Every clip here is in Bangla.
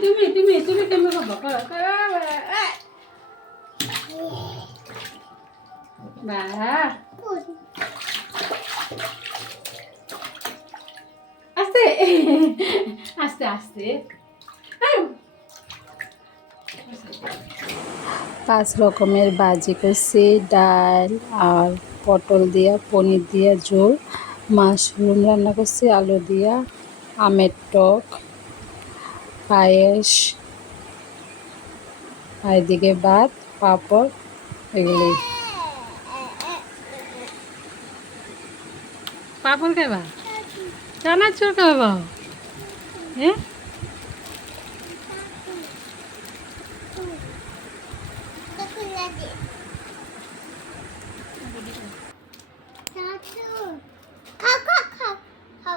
তুমি কেমন করো আস্তে আস্তে আস্তে 5 রকমের ভাজি করছি, ডাল আর পটল দিয়া, পনির দিয়া ঝোল, মাশরুম রান্না করছি আলু দিয়া, আমের টক, পায়েস, আর এদিকে ভাত, পাঁপড়, এগুলি। পাপড় খাইবা চানাচুর খাইবা হ্যাঁ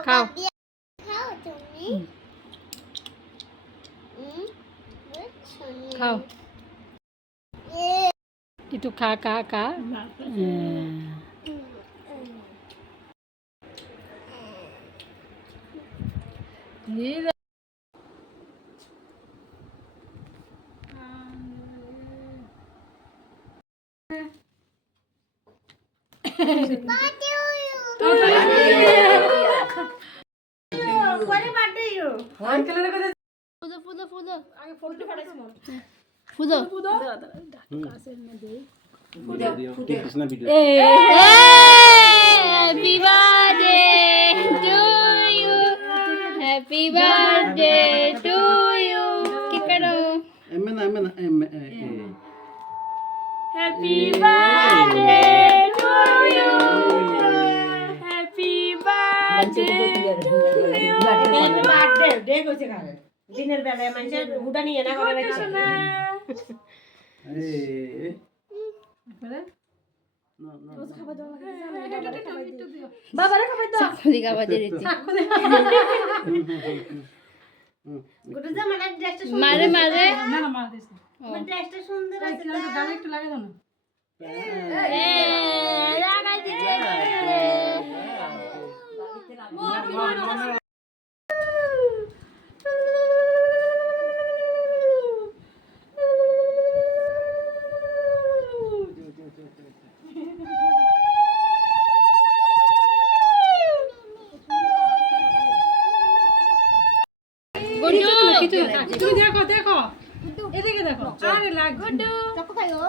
খাও খাও একটু খা খা খা Happy birthday to you. Happy birthday to you. Kikaro. Happy birthday to you. Happy birthday to you. দিনের বেলায় মানুষের হুডা নিয়ে না করে রাখছে বাবারে খাবার দাও খাবার দিয়ে দিচ্ছি গুড জামাটা ড্রেসটা সুন্দর মারে মারে না না মার দিস ড্রেসটা সুন্দর আছে গালে একটু লাগে দাও না লাগাই দিচ্ছি তুমি দেখো দেখো এদিকে দেখো আরে লাগবে চকো খাইও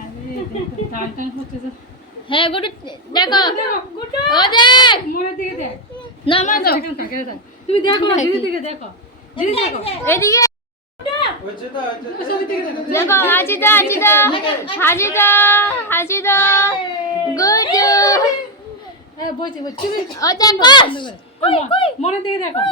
আরে দেখো টান টান হচ্ছে যে হ্যাঁ গুডু দেখো গুডু ও দেখ মনের দিকে দেখ না মা দাও এখানে থাকে তুমি দেখো না দিদি দিকে দেখো দিদি দেখো এদিকে সব দিকে দেখো দেখো হাজি দা হাজি দা হাজি দা হাজি দা গুডু হ্যাঁ বইছে তুমি ও দেখো মনের দিকে দেখো